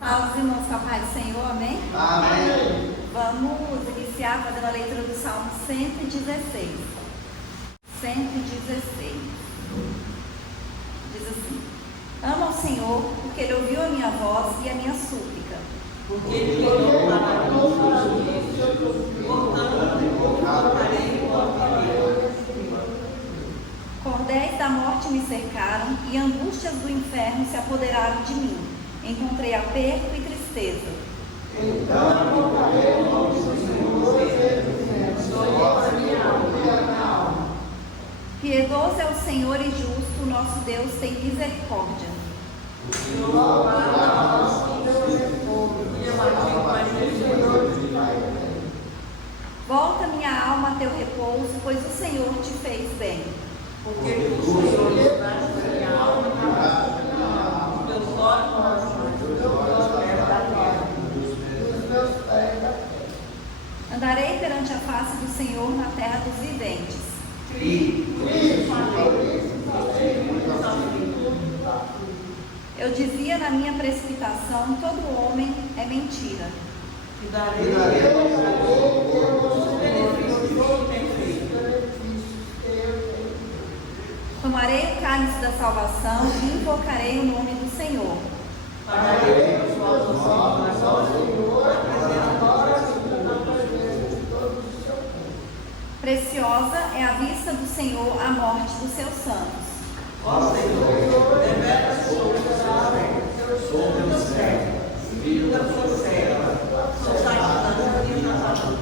Salve, irmãos, com a paz do Senhor, amém? Amém. Vamos iniciar fazendo a leitura do Salmo 116. 116. Diz assim: Amo ao Senhor, porque Ele ouviu a minha voz e a minha súplica. Porque Ele olhou para mim, portanto, voltarei e ouvirei. Cordéis da morte me cercaram e angústias do inferno se apoderaram de mim. Encontrei aperto e tristeza. Então voltarei ao nome do Senhor, dizendo: a minha alma. Piedoso é o Senhor e justo, nosso Deus tem misericórdia. O Senhor para nós com Deus é fogo, e amadinho para Jesus. Volta minha alma a teu repouso, pois o Senhor te fez bem. Porque o Senhor livraste a minha alma e meus olhos Andarei perante a face do Senhor na terra dos viventes. Eu dizia na minha precipitação: todo homem é mentira. e darei o benefício que tem feito. Tomarei o cálice da salvação e invocarei o nome do Senhor. Pagarei os vossos olhos ao Senhor, Preciosa é a vista do Senhor a morte dos seus santos. ó Senhor, deveras sou teu servo, filho da tua serva, sou sagrado e casado.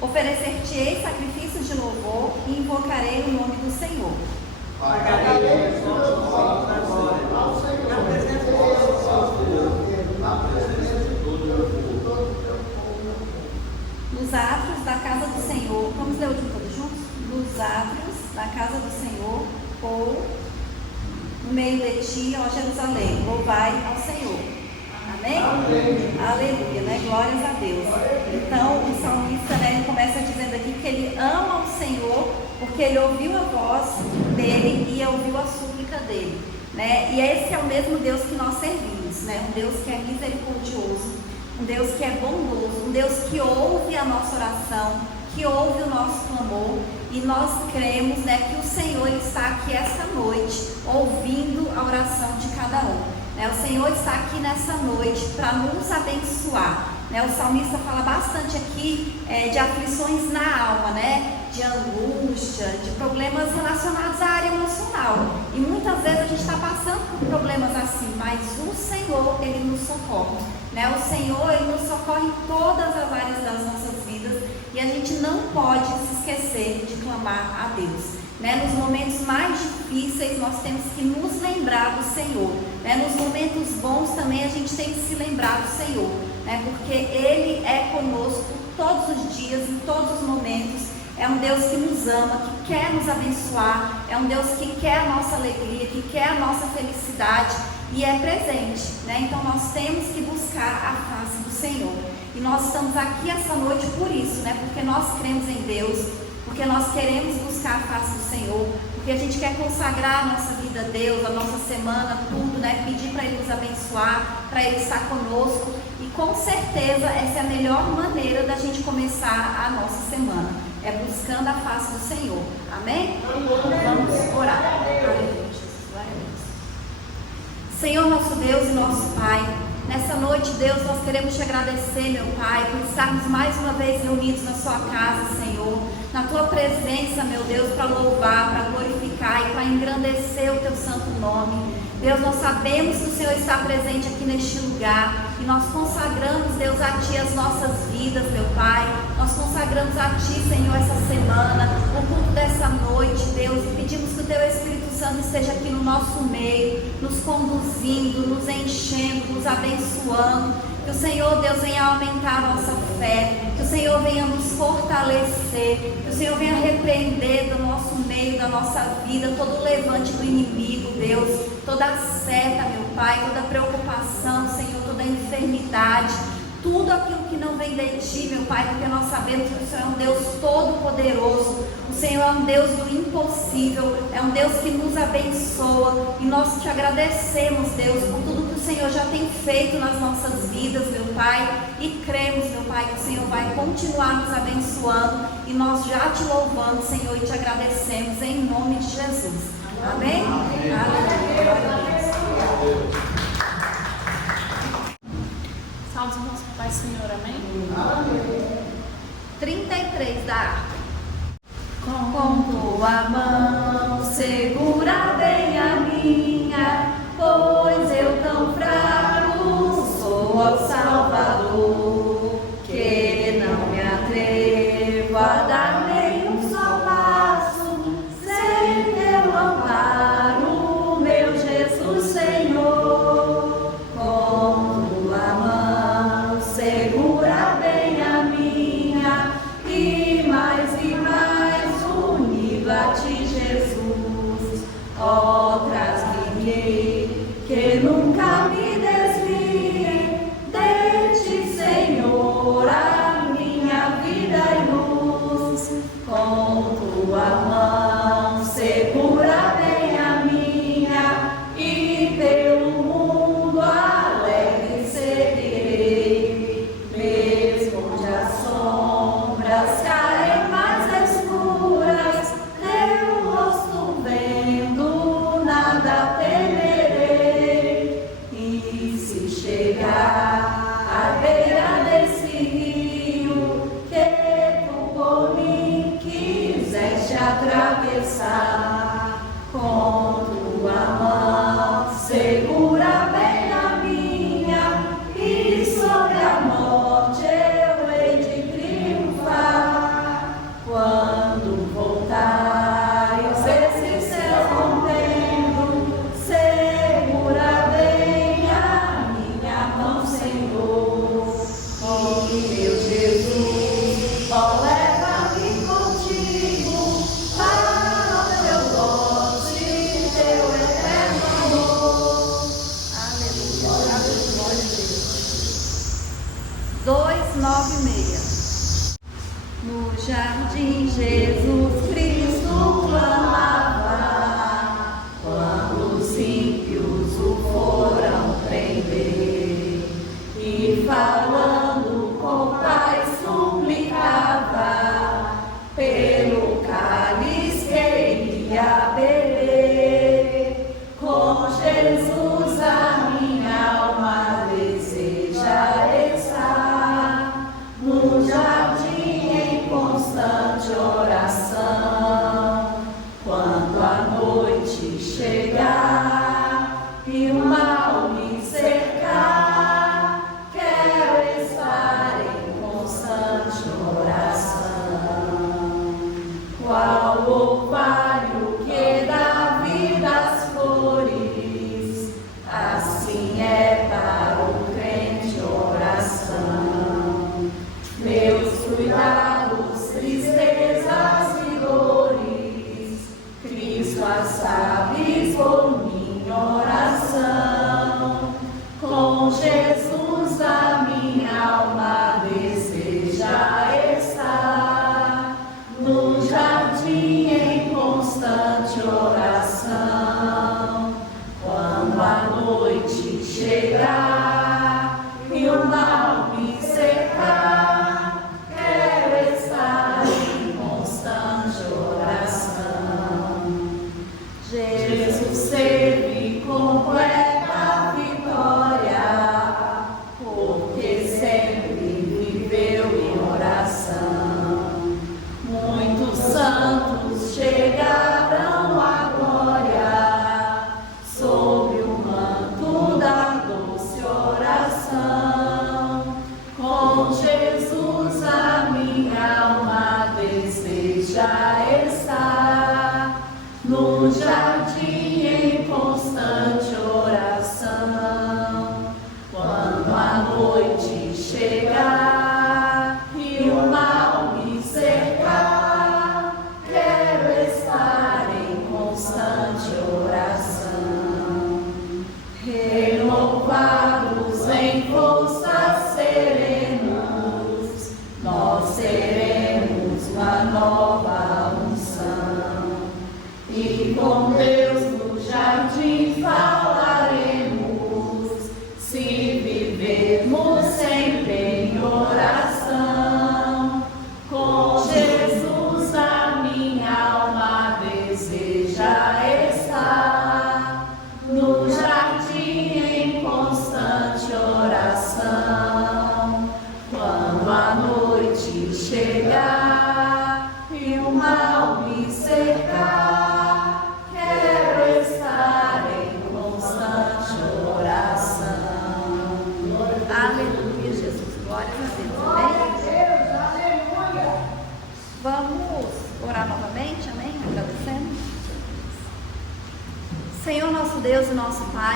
Oferecer-te-ei sacrifícios de louvor e invocarei o nome do Senhor. Pagarei os vossos olhos agora, e apresentarei os vossos na presença de todo o povo. Nos átrios da casa do Senhor, vamos ler o de todos juntos? Nos átrios da casa do Senhor, ou no meio de ti, ó Jerusalém, louvai ao Senhor. Amém? Amém. Aleluia, né? Glórias a Deus. Então, o salmista, né, ele começa dizendo aqui que ele ama o Senhor, porque ele ouviu a voz dele e ouviu a súplica dele, né? E esse é o mesmo Deus que nós servimos, né? Um Deus que é misericordioso, um Deus que é bondoso, um Deus que ouve a nossa oração, que ouve o nosso clamor, e nós cremos, né, que o Senhor está aqui esta noite, ouvindo a oração de cada um, né? O Senhor está aqui nessa noite para nos abençoar, né? O salmista fala bastante aqui de aflições na alma, né? De angústia, de problemas relacionados à área emocional, e muitas vezes a gente está passando por problemas assim, mas o Senhor, Ele nos socorre, né? O Senhor, Ele nos socorre em todas as áreas das nossas vidas, e a gente não pode se esquecer de clamar a Deus, né? Nos momentos mais difíceis nós temos que nos lembrar do Senhor, né? Nos momentos bons também a gente tem que se lembrar do Senhor, né? Porque Ele é conosco todos os dias, em todos os momentos. É um Deus que nos ama, que quer nos abençoar, é um Deus que quer a nossa alegria, que quer a nossa felicidade e é presente, né? Então nós temos que buscar a face do Senhor, e nós estamos aqui essa noite por isso, né? Porque nós cremos em Deus, porque nós queremos buscar a face do Senhor, porque a gente quer consagrar a nossa vida a Deus, a nossa semana, tudo, né? Pedir para Ele nos abençoar, para Ele estar conosco, e com certeza essa é a melhor maneira da gente começar a nossa semana, é buscando a face do Senhor, amém? Vamos orar. Aleluia, Jesus, glória a Deus. Senhor, nosso Deus e nosso Pai, nessa noite, Deus, nós queremos te agradecer, meu Pai, por estarmos mais uma vez reunidos na sua casa, Senhor, na tua presença, meu Deus, para louvar, para glorificar e para engrandecer o teu santo nome. Deus, nós sabemos que o Senhor está presente aqui neste lugar, e nós consagramos, Deus, a Ti as nossas vidas, meu Pai. Nós consagramos a Ti, Senhor, essa semana, o culto dessa noite, Deus, e pedimos que o Teu Espírito Santo esteja aqui no nosso meio, nos conduzindo, nos enchendo, nos abençoando. Que o Senhor, Deus, venha aumentar a nossa fé, que o Senhor venha nos fortalecer, que o Senhor venha repreender do nosso meio, da nossa vida, todo o levante do inimigo, Deus, toda a seta, meu Pai, toda a preocupação, Senhor, toda a enfermidade, tudo aquilo que não vem de Ti, meu Pai, porque nós sabemos que o Senhor é um Deus todo-poderoso, o Senhor é um Deus do impossível, é um Deus que nos abençoa, e nós Te agradecemos, Deus, por tudo que o Senhor já tem feito nas nossas vidas, meu Pai, e cremos, meu Pai, que o Senhor vai continuar nos abençoando, e nós já Te louvamos, Senhor, e Te agradecemos em nome de Jesus. Amém? Amém. Salve, irmãos, Pai, Senhor, amém? Amém. 33 da harpa. Com tua mão segura bem a minha, pois eu tão fraco sou ao Salvador, que não me atrevo a dar nenhum só passo sem teu amparo, meu Jesus Senhor. Com tua mão segura bem a minha, e mais unido a Ti, Jesus. Ó, traz-me que nunca me desvie de Ti, Senhor, a minha vida e luz. Com tua mão segura bem a minha, e pelo mundo alegre seguirei, mesmo onde as sombras caem mais escuras, teu rosto vendo, nada temerei. E se chegar à beira desse rio, que Tu por mim quiseste atravessar, com tua mão segura bem a minha, e sobre a morte eu hei de triunfar. Quando voltares esses céus rompendo, segura bem a minha mão, Senhor. E meu Jesus, ó, leva-me contigo para o Teu gozo e Teu eterno amor. Aleluia, aleluia, Deus. 296. No jardim Jesus Cristo clamava, quando os ímpios o foram prender, e falando com o Pai suplicava, pelo cálice que ia beber. Com Jesus a minha alma deseja estar, no jardim em constante oração.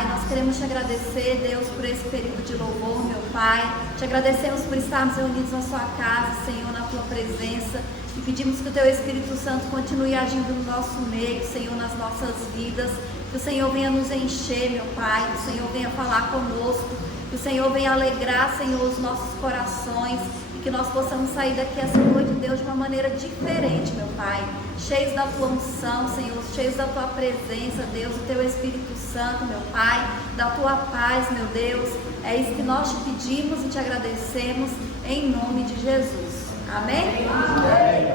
Pai. Nós queremos te agradecer, Deus, por esse período de louvor, meu Pai. Te agradecemos por estarmos reunidos na sua casa, Senhor, na tua presença. E pedimos que o teu Espírito Santo continue agindo no nosso meio, Senhor, nas nossas vidas. Que o Senhor venha nos encher, meu Pai. Que o Senhor venha falar conosco. Que o Senhor venha alegrar, Senhor, os nossos corações. E que nós possamos sair daqui essa noite, Deus, de uma maneira diferente, meu Pai. Cheios da tua unção, Senhor. Cheios da tua presença, Deus. Do teu Espírito Santo, meu Pai. Da tua paz, meu Deus. É isso que nós te pedimos e te agradecemos. Em nome de Jesus. Amém? Amém.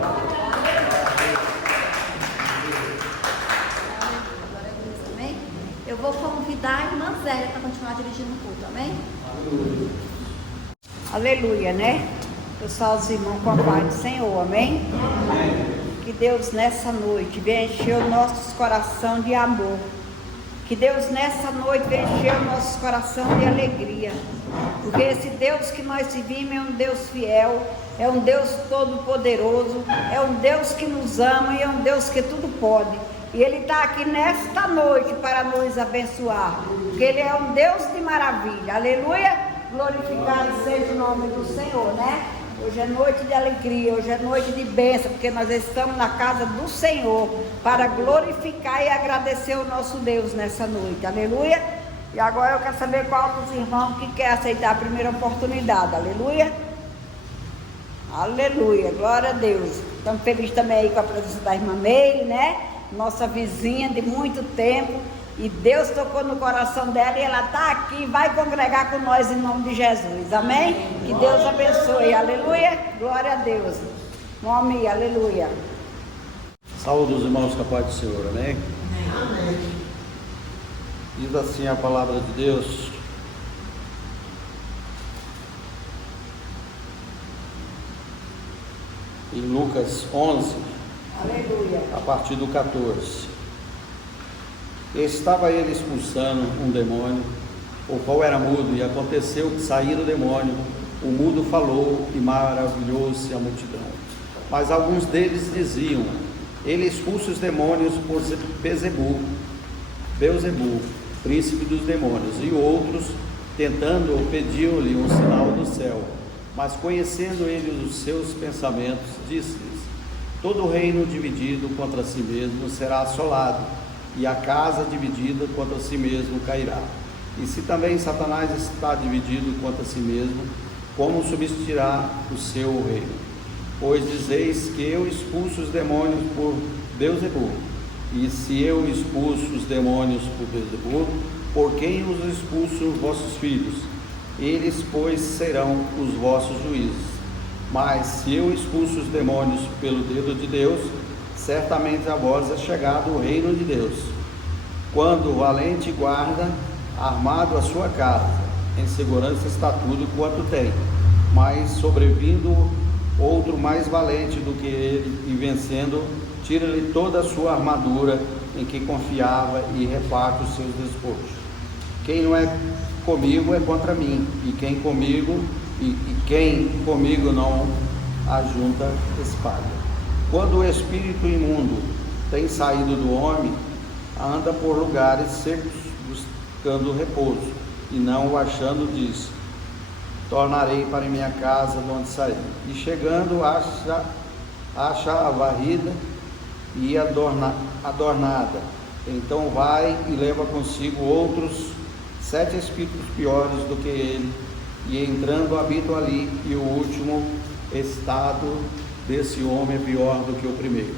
Amém? Eu vou convidar a irmã Zélia para continuar dirigindo o culto, amém? Aleluia, né? Pessoal, os irmãos com a paz do Senhor, amém? Que Deus nessa noite venha encher o nosso coração de amor. Que Deus nessa noite venha encher o nosso coração de alegria. Porque esse Deus que nós servimos é um Deus fiel, é um Deus todo-poderoso, é um Deus que nos ama e é um Deus que tudo pode. E Ele está aqui nesta noite para nos abençoar, porque Ele é um Deus de maravilha. Aleluia! Glorificado seja o nome do Senhor, né? Hoje é noite de alegria, hoje é noite de bênção, porque nós estamos na casa do Senhor para glorificar e agradecer o nosso Deus nessa noite. Aleluia! E agora eu quero saber qual dos irmãos que quer aceitar a primeira oportunidade. Aleluia! Aleluia! Glória a Deus! Estamos felizes também aí com a presença da irmã Meire, né? Nossa vizinha de muito tempo. E Deus tocou no coração dela e ela está aqui, vai congregar com nós em nome de Jesus. Amém? Que Deus abençoe. Aleluia! Glória a Deus. Nome, aleluia. Saúde os irmãos com a paz do Senhor, amém? Amém. Diz assim a palavra de Deus. Em Lucas 11, Aleluia. a partir do 14. Estava ele expulsando um demônio, o qual era mudo, e aconteceu que, saindo o demônio, o mudo falou e maravilhou-se a multidão. Mas alguns deles diziam: ele expulsa os demônios por Beelzebul, príncipe dos demônios. E outros, tentando, pediam-lhe um sinal do céu. Mas conhecendo ele os seus pensamentos, disse-lhes: todo reino dividido contra si mesmo será assolado, e a casa dividida contra si mesmo cairá. E se também Satanás está dividido contra si mesmo, como subsistirá o seu reino? Pois dizeis que eu expulso os demônios por Beelzebul. E se eu expulso os demônios por Beelzebul, por quem os expulso vossos filhos? Eles, pois, serão os vossos juízes. Mas se eu expulso os demônios pelo dedo de Deus, certamente a vós é chegado o reino de Deus. Quando o valente guarda armado a sua casa, em segurança está tudo quanto tem. Mas sobrevindo outro mais valente do que ele, e vencendo, tira-lhe toda a sua armadura em que confiava e reparte os seus despojos. Quem não é comigo é contra mim, e quem comigo não ajunta espada. Quando o espírito imundo tem saído do homem, anda por lugares secos buscando repouso, e não o achando, diz: tornarei para minha casa de onde saí. E chegando acha a varrida e adornada. Então vai e leva consigo outros 7 espíritos piores do que ele, e entrando habitam ali, e o último estado desse homem é pior do que o primeiro.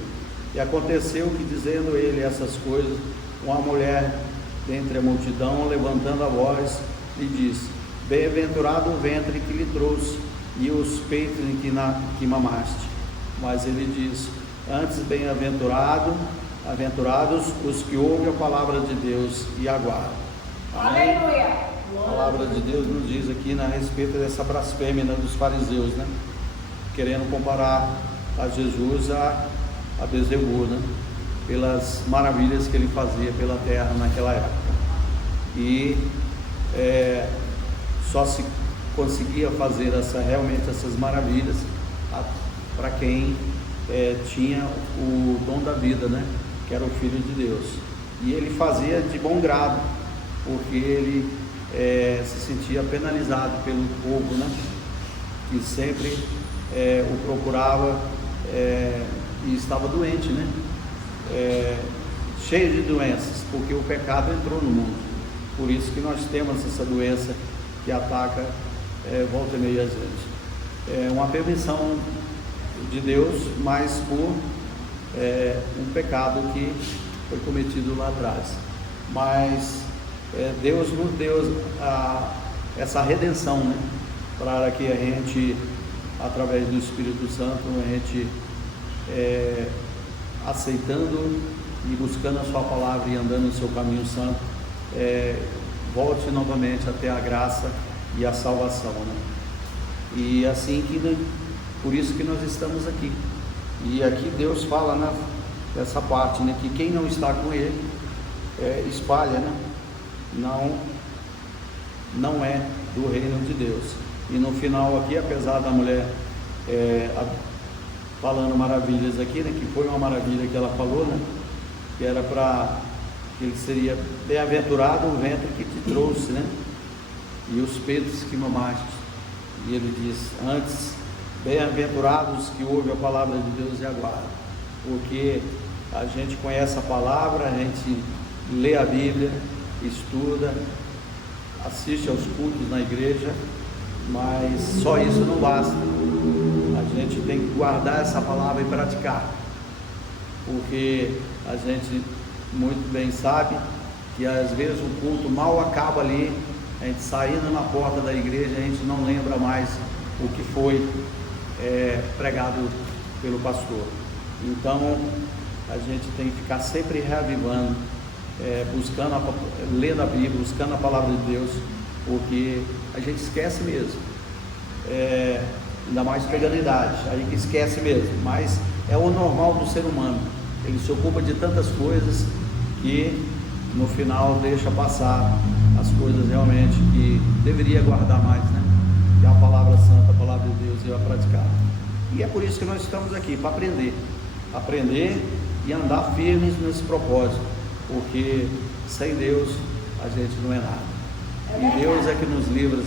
E aconteceu que, dizendo ele essas coisas, uma mulher dentre a multidão, levantando a voz, lhe disse: bem-aventurado o ventre que lhe trouxe e os peitos em que mamaste. Mas ele diz: antes bem-aventurados os que ouvem a palavra de Deus e aguardam. Amém? Aleluia. A palavra de Deus nos diz aqui a respeito dessa blasfêmia dos fariseus, né? Querendo comparar a Jesus a Beelzebul, né? Pelas maravilhas que ele fazia pela terra naquela época. E só se conseguia fazer realmente essas maravilhas para quem tinha o dom da vida, né? Que era o Filho de Deus. E ele fazia de bom grado, porque ele se sentia penalizado pelo povo, né? Que sempre o procurava e estava doente, né? Cheio de doenças, porque o pecado entrou no mundo. Por isso que nós temos essa doença que ataca volta e meia a gente. É uma permissão de Deus, mas por um pecado que foi cometido lá atrás. Mas Deus nos deu essa redenção, né? Para que a gente, através do Espírito Santo, a gente aceitando e buscando a sua palavra e andando no seu caminho santo, volte novamente até a graça e a salvação, né? E assim por isso que nós estamos aqui. E aqui Deus fala nessa parte, né, que quem não está com Ele espalha, né? Não é do reino de Deus. E no final aqui, apesar da mulher falando maravilhas aqui, né, que foi uma maravilha que ela falou, né, que era para que ele seria bem-aventurado o ventre que te trouxe, né, e os peitos que mamaste. E ele diz: antes, bem-aventurados que ouvem a palavra de Deus e aguardam, porque a gente conhece a palavra, a gente lê a Bíblia, estuda, assiste aos cultos na igreja, mas só isso não basta. A gente tem que guardar essa palavra e praticar, porque a gente muito bem sabe que às vezes o culto mal acaba ali, a gente saindo na porta da igreja, a gente não lembra mais o que foi pregado pelo pastor. Então a gente tem que ficar sempre reavivando, lendo a Bíblia, buscando a palavra de Deus, porque a gente esquece mesmo, ainda mais pegando idade, a gente esquece mesmo, mas é o normal do ser humano. Ele se ocupa de tantas coisas que no final deixa passar as coisas realmente que deveria guardar mais, né? Que é a palavra santa, a palavra de Deus, e a praticar. E é por isso que nós estamos aqui, para aprender e andar firmes nesse propósito, porque sem Deus a gente não é nada. E Deus é que nos livra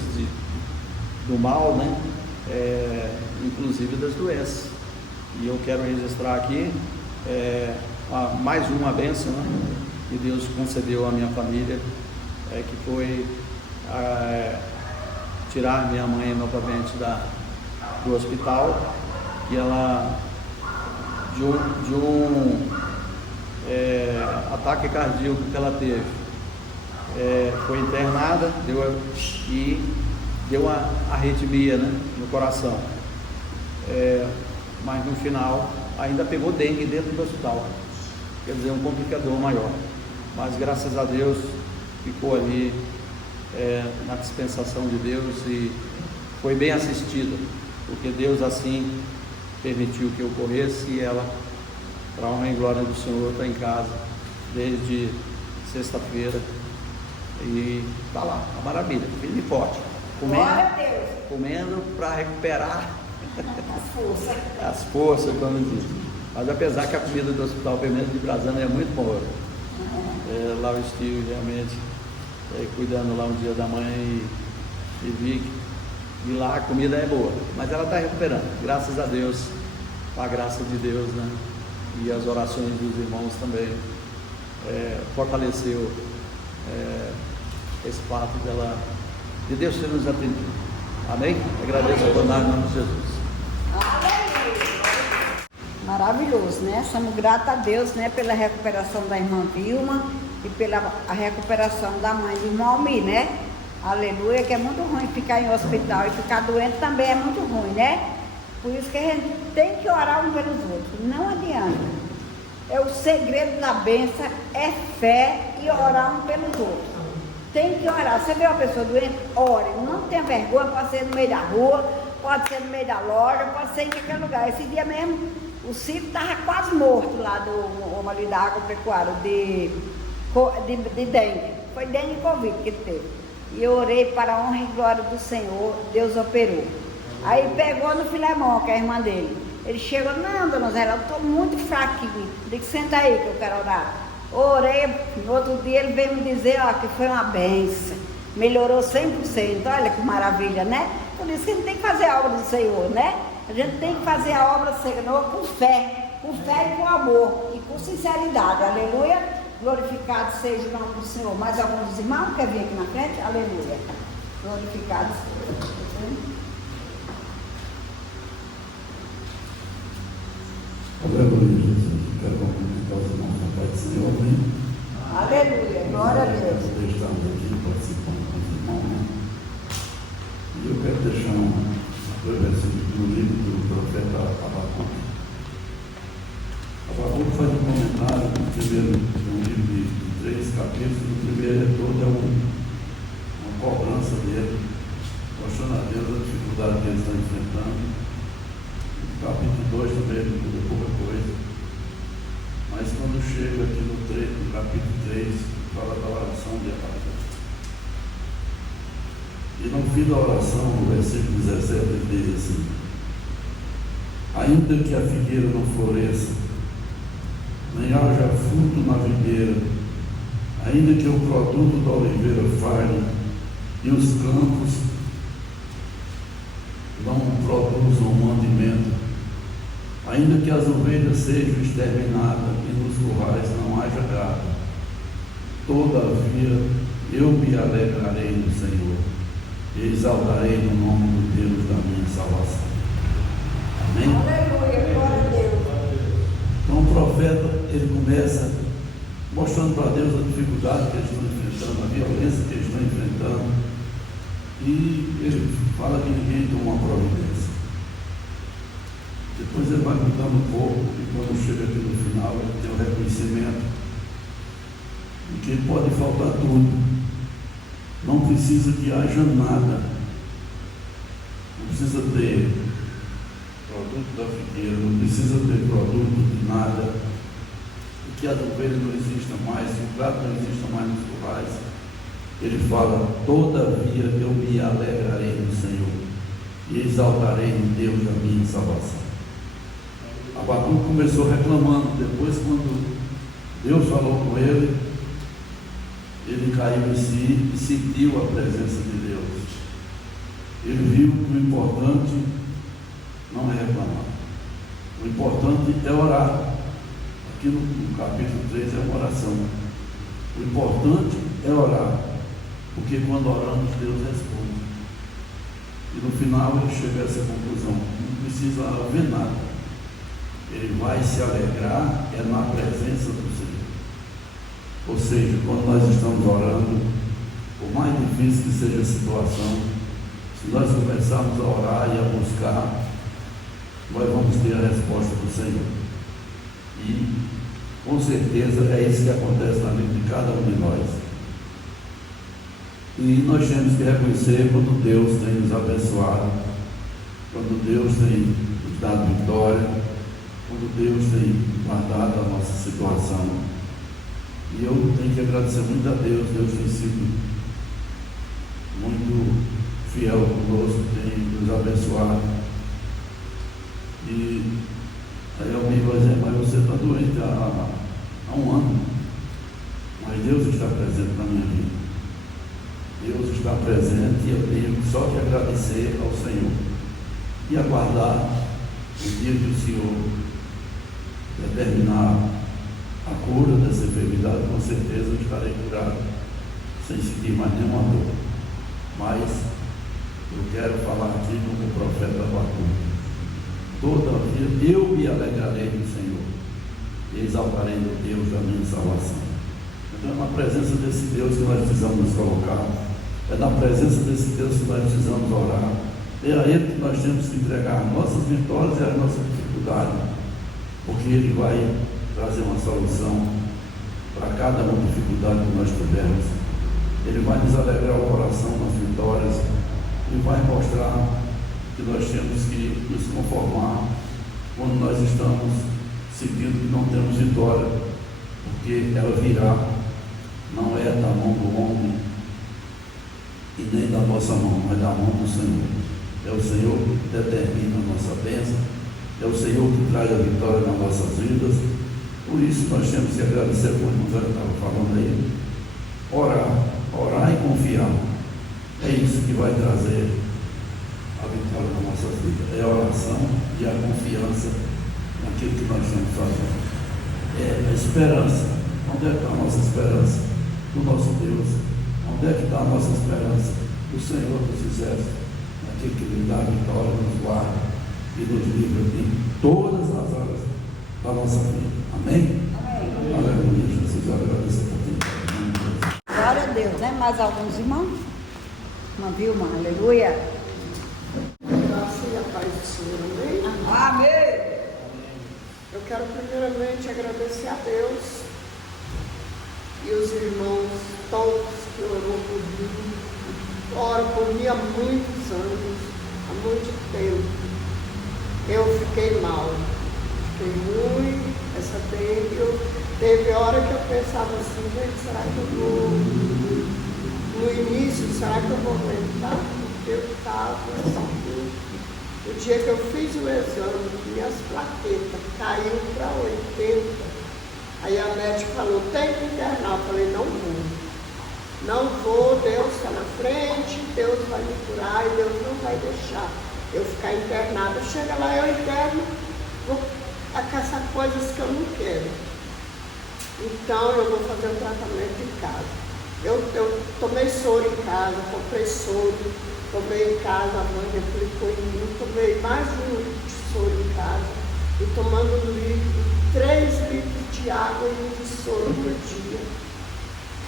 do mal, né? Inclusive das doenças. E eu quero registrar aqui mais uma bênção, né, que Deus concedeu à minha família, que foi tirar minha mãe novamente do hospital, que ela de um ataque cardíaco que ela teve, foi internada, deu uma arritmia, né, no coração, mas no final ainda pegou dengue dentro do hospital, quer dizer, um complicador maior, mas graças a Deus ficou ali na dispensação de Deus e foi bem assistida, porque Deus assim permitiu que ocorresse, e ela, para a honra e glória do Senhor, está em casa desde sexta-feira e está lá, a maravilha, firme e forte, comendo para recuperar as forças, como diz. Mas apesar que a comida do hospital, pelo menos de Brasília, é muito boa, lá eu estive realmente cuidando lá um dia da mãe e vi que lá a comida é boa, mas ela está recuperando, graças a Deus, a graça de Deus, né? E as orações dos irmãos também fortaleceu esse fato de Deus ter nos atendido. Amém? Agradeço a Deus em nome de Jesus. Maravilhoso, né? Somos gratos a Deus, né, pela recuperação da irmã Vilma e pela recuperação da mãe do irmão Almir, né? Aleluia, que é muito ruim ficar em hospital e ficar doente também é muito ruim, né? Por isso que a gente tem que orar um pelos outros, não adianta. O segredo da bênção é fé e orar um pelos outros. Tem que orar. Você vê uma pessoa doente? Ore, não tenha vergonha, pode ser no meio da rua, pode ser no meio da loja, pode ser em qualquer lugar. Esse dia mesmo, o Ciro estava quase morto lá do homem ali da agropecuária, de dengue. Foi dengue e Covid que ele teve. E eu orei para a honra e glória do Senhor, Deus operou. Aí pegou no Filemão, que é a irmã dele. Ele chegou: não, dona Zé, eu estou muito fraquinho. Diga, senta aí que eu quero orar. Orei, no outro dia ele veio me dizer, ó, que foi uma benção. Melhorou 100%. Olha que maravilha, né? Por isso que a gente tem que fazer a obra do Senhor, né? A gente tem que fazer a obra do Senhor com fé e com amor e com sinceridade. Aleluia. Glorificado seja o nome do Senhor. Mais alguns irmãos querem vir aqui na frente? Aleluia. Glorificado seja. Aleluia, Jesus. Quero cumprimentar os irmãos com a paz do Senhor, amém? Aleluia, glória a Deus. Estamos aqui participando com os irmãos, né? E eu quero deixar dois versículos do livro do profeta Abacuque. Abacuque faz um comentário no primeiro, um livro de 3 capítulos. O primeiro é todo uma cobrança dele, mostrando a Deus a dificuldade que eles estão enfrentando. Capítulo 2 também não muda pouca coisa, mas quando chega aqui no capítulo 3, fala da oração de Abacuque. E no fim da oração, no versículo 17, ele diz assim: ainda que a figueira não floresça, nem haja fruto na videira, ainda que o produto da oliveira falhe e os campos não produzam mantimento, ainda que as ovelhas sejam exterminadas e nos currais não haja gado, todavia eu me alegrarei no Senhor e exaltarei no nome do Deus da minha salvação. Amém? Aleluia, glória a Deus. Então o profeta, ele começa mostrando para Deus a dificuldade que eles estão enfrentando, a violência que eles estão enfrentando, e ele fala que ninguém toma uma providência. Depois ele vai mudando um pouco, e quando chega aqui no final, ele tem o reconhecimento de que pode faltar tudo. Não precisa que haja nada. Não precisa ter produto da figueira, não precisa ter produto de nada. E que as ovelhas não existam mais, que o gado não exista mais nos currais. Ele fala: todavia eu me alegrarei no Senhor e exaltarei no Deus da minha salvação. Abacuque começou reclamando. Depois, quando Deus falou com ele, ele caiu em si e sentiu a presença de Deus. Ele viu que o importante não é reclamar, o importante é orar. Aqui no capítulo 3 é uma oração. O importante é orar, porque quando oramos, Deus responde. E no final ele chega a essa conclusão: não precisa haver nada. Ele vai se alegrar é na presença do Senhor. Ou seja, quando nós estamos orando, por mais difícil que seja a situação, se nós começarmos a orar e a buscar, nós vamos ter a resposta do Senhor. E com certeza é isso que acontece na vida de cada um de nós. E nós temos que reconhecer quando Deus tem nos abençoado, quando Deus tem nos dado vitória, quando Deus tem guardado a nossa situação. E eu tenho que agradecer muito a Deus. Deus tem sido muito fiel conosco, tem nos abençoado. E aí alguém vai dizer: mas você está doente há um ano. Mas Deus está presente na minha vida. Deus está presente e eu tenho só que agradecer ao Senhor e aguardar o dia que o Senhor determinar a cura dessa enfermidade. Com certeza eu estarei curado, sem sentir mais nenhuma dor. Mas eu quero falar aqui como o profeta Abacuque: todavia eu me alegrarei no Senhor e exaltarei no Deus da minha salvação. Então é na presença desse Deus que nós precisamos nos colocar, é na presença desse Deus que nós precisamos orar, é a Ele que nós temos que entregar nossas vitórias e as nossas dificuldades, porque Ele vai trazer uma solução para cada uma dificuldade que nós tivermos. Ele vai nos alegrar o coração nas vitórias e vai mostrar que nós temos que nos conformar quando nós estamos sentindo que não temos vitória, porque ela virá. Não é da mão do homem e nem da nossa mão, mas da mão do Senhor. É o Senhor que determina a nossa bênção, é o Senhor que traz a vitória nas nossas vidas, Por isso nós temos que agradecer, como a irmã estava falando aí, orar e confiar. É isso que vai trazer a vitória nas nossas vidas. É a oração e a confiança naquilo que nós estamos fazendo. É a esperança. Onde é que está a nossa esperança? Do nosso Deus. Onde é que está a nossa esperança? Do Senhor dos Exércitos. Naquele que nos dá a vitória, nos guarda e nos livra em todas as áreas da nossa vida. Amém? Amém. Aleluia. Jesus, agradeço a oportunidade. Glória a Deus, né? Mais alguns irmãos? Uma Vilma, aleluia. Graça e a paz do Senhor, amém? Amém. Eu quero primeiramente agradecer a Deus e os irmãos todos que orou por mim, oram por mim há muitos anos, há muito tempo. Eu fiquei mal, fiquei ruim, essa dengue. Teve hora que eu pensava assim, gente, será que eu vou, no início, será que eu vou aguentar? Porque eu estava assim. O dia que eu fiz o exame, minhas plaquetas caíram para 80. Aí a médica falou, tem que internar. Eu falei, não vou. Não vou, Deus está na frente, Deus vai me curar e Deus não vai deixar eu ficar internada. Chega lá, eu interno, vou caçar coisas que eu não quero. Então eu vou fazer o tratamento em casa. Eu tomei soro em casa, comprei soro, tomei em casa, a mãe aplicou em mim, tomei mais de 1 litro de soro em casa e tomando 3 litros de água e 1 de soro por dia.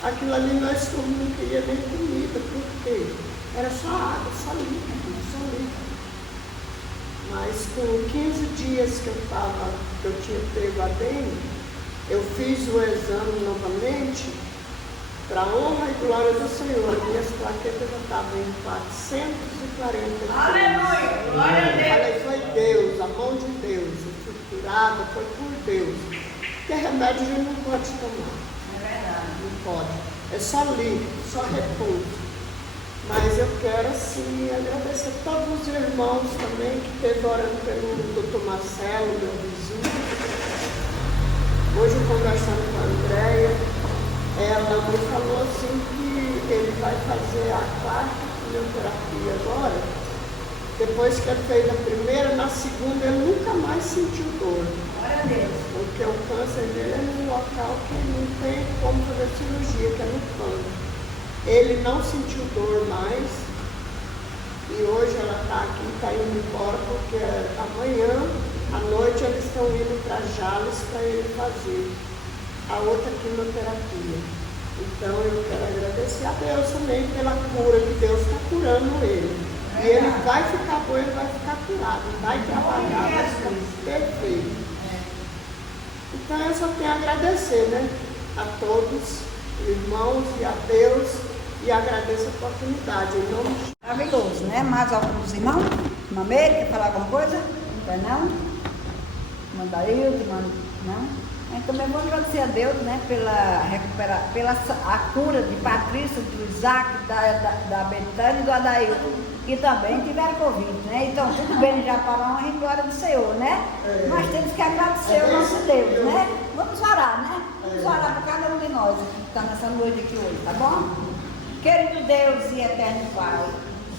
Aquilo ali nós não queria nem comida, porque era só água, só líquido, só líquido. Mas com 15 dias que eu tinha pego a dengue, eu fiz o exame novamente, para a honra e glória do Senhor. Minhas plaquetas já estavam em 443. Aleluia! Glória a Deus! Falei, foi Deus, a mão de Deus. Eu fui curada, foi por Deus. Porque remédio a gente não pode tomar. É verdade. Não pode. É só líquido, só repouso. Mas eu quero, assim, agradecer a todos os irmãos também que esteve orando pelo Dr. Marcelo, meu vizinho. Hoje, conversando com a Andréia, ela me falou assim que ele vai fazer a 4ª quimioterapia agora. Depois que ele fez a primeira, na segunda ele nunca mais sentiu dor. Glória a Deus. Porque o câncer dele é num local que não tem como fazer cirurgia, que é no câncer. Ele não sentiu dor mais. E hoje ela está aqui, está indo embora, porque amanhã, à noite, eles estão indo para Jales para ele fazer a outra quimioterapia. Então eu quero agradecer a Deus também pela cura, que Deus está curando ele. E ele vai ficar bom, ele vai ficar curado, vai trabalhar, vai ficar perfeito. Então eu só tenho a agradecer, né? A todos, irmãos, e a Deus, e agradeço a oportunidade. Em nome de... Maravilhoso, né? Mais alguns irmãos? Mamei, quer falar alguma coisa? Vai não? Mandarildo, não? Também vou agradecer a Deus, né, pela a cura de Patrícia, do Isaac, da Betânia e do Adailton, que também tiveram Covid, né? Então, tudo bem já para a honra e glória do Senhor, né? Nós temos que agradecer ao nosso Deus, né? Vamos orar, né? Vamos orar por cada um de nós que está nessa noite aqui hoje, tá bom? Querido Deus e eterno Pai,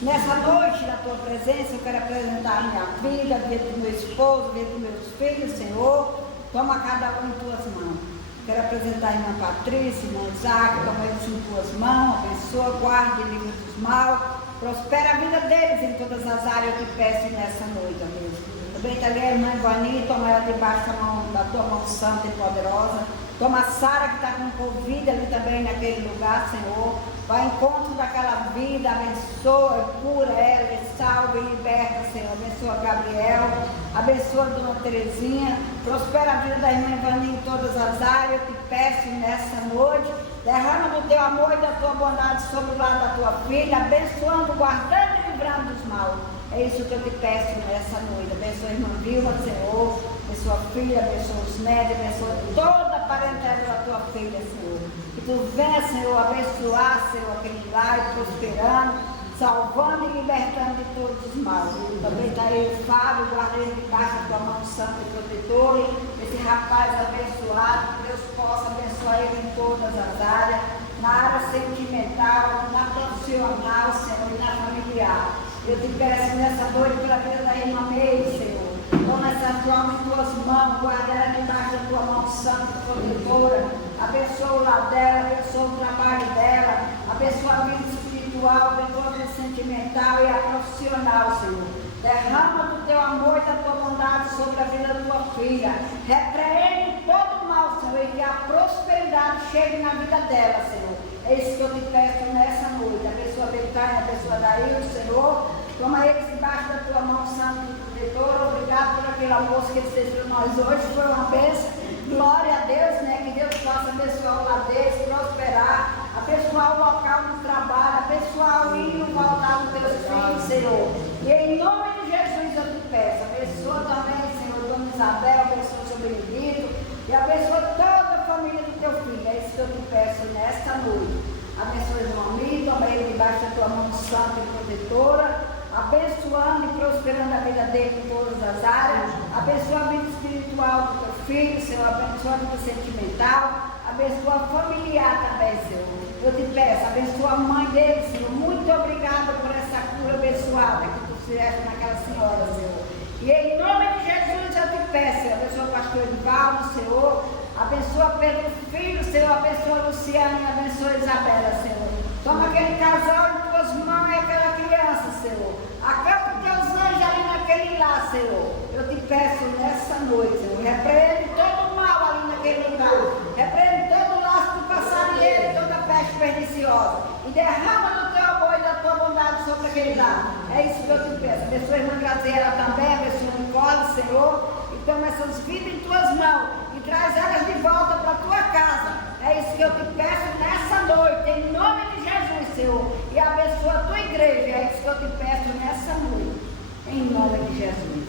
nessa noite, na Tua presença, eu quero apresentar a minha vida, a vida do meu esposo, a vida dos meus filhos, Senhor. Toma cada um em Tuas mãos. Quero apresentar a irmã Patrícia, irmão Isaac, toma eles em Tuas mãos, abençoa, guarda e livra dos maus, prospera a vida deles em todas as áreas, eu te peço nessa noite, ó Deus. Também está ali a irmã Ivani, toma ela debaixo da Tua mão santa e poderosa. Toma a Sara que está com Covid ali também naquele lugar, Senhor. Vai ao encontro daquela vida, abençoa, cura ela, salva e liberta, Senhor. Abençoa Gabriel, abençoa a Dona Terezinha, prospera a vida da irmã Ivani em todas as áreas. Eu te peço nessa noite, derrama do Teu amor e da Tua bondade sobre o lado da Tua filha, abençoando, guardando e livrando dos maus. É isso que eu te peço nessa noite. Abençoa a irmã Vilma, Senhor, abençoa a filha, abençoa os netos, abençoa toda a parentela da Tua filha, Senhor. Que Tu venha, Senhor, abençoar, Senhor, aquele lar prosperando, salvando e libertando de todos os males. Também está aí o Fábio, guarda ele debaixo da tua mão santa e protetora. Esse rapaz abençoado, que Deus possa abençoar ele em todas as áreas, na área sentimental, na profissional, Senhor, e na familiar. Eu te peço nessa noite pela vida da irmã Meire, Senhor. Toma essa tua alma em tuas mãos, guarda ela debaixo da tua mão santa e protetora. Abençoa o lar dela, abençoa o trabalho dela, abençoa a vida espiritual, abençoa a vida sentimental e a profissional, Senhor. Derrama do teu amor e da tua bondade sobre a vida da tua filha. Repreende todo o mal, Senhor, e que a prosperidade chegue na vida dela, Senhor. É isso que eu te peço nessa noite. Abençoa a Betânia, abençoa a Daíl, Senhor. Toma eles debaixo da tua mão santa e protetora. Obrigado por aquele almoço que eles fez para nós hoje. Foi uma bênção. Glória a Deus, né? Que Deus possa abençoar o lar deles, prosperar, abençoar o local do trabalho, abençoar o ir e o voltar dos teus filhos, Senhor. E em nome de Jesus eu te peço. Abençoa também, Senhor, Dona Isabel, abençoa o seu Benedito e abençoa toda a família do teu filho. É isso que eu te peço nesta noite. Abençoa o irmão Mito, toma ele debaixo da tua mão santa e protetora, abençoando e prosperando a vida dele em todas as áreas. Abençoa a vida espiritual do teu filho, Senhor. Abençoa a vida sentimental, abençoa a familiar também, Senhor. Eu te peço, abençoa a mãe dele, Senhor. Muito obrigada por essa cura abençoada que tu fizeste naquela senhora, Senhor. E em nome de Jesus eu te peço, Senhor. Abençoa o pastor Edivaldo, Senhor. Abençoa Pedro Filho, Senhor. Abençoa Luciana e abençoa Isabela, Senhor. Toma aquele casal em tuas mãos e aquela criança, Senhor. Acampa teus anjos ali naquele lar, Senhor. Eu te peço nessa noite, Senhor. Repreende todo o mal ali naquele lugar. Repreende todo o laço do passarinheiro e toda a peste perniciosa. E derrama do teu amor e da tua bondade sobre aquele lar. É isso que eu te peço. Abençoa a irmã Graziela também, abençoa o Nicole, Senhor. E toma essas vidas em tuas mãos e traz elas de volta para a tua casa. É isso que eu te peço nessa noite, em nome de Jesus, Senhor. E abençoa a tua igreja. É isso que eu te peço nessa noite, em nome de Jesus.